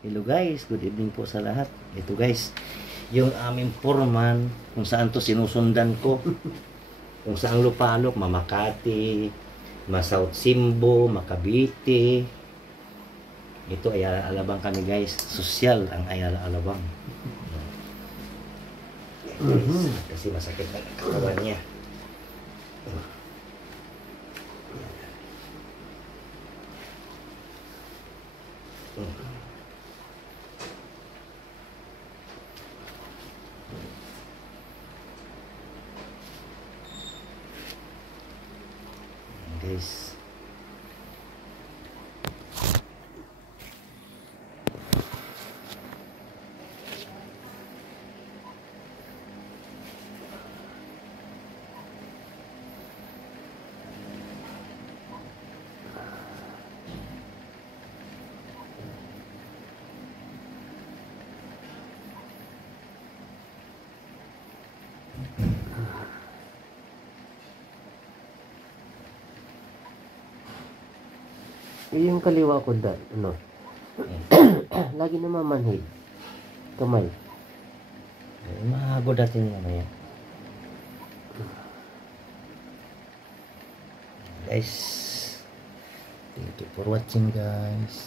Hello guys, good evening po sa lahat. Ito guys, yung aming foreman, kung saan to sinusundan ko. Kung saan lupalop, Makati, South Simbo, Makabiti. Ito Ayala Alabang kami guys. Sosyal ang Ayala Alabang. Guys, kasi masakit ang katawan niya. Guys, Yung kaliwa ko ano? Lagi namamanhid. Kamay. mahagod natin ano yan. Guys, thank you for watching guys.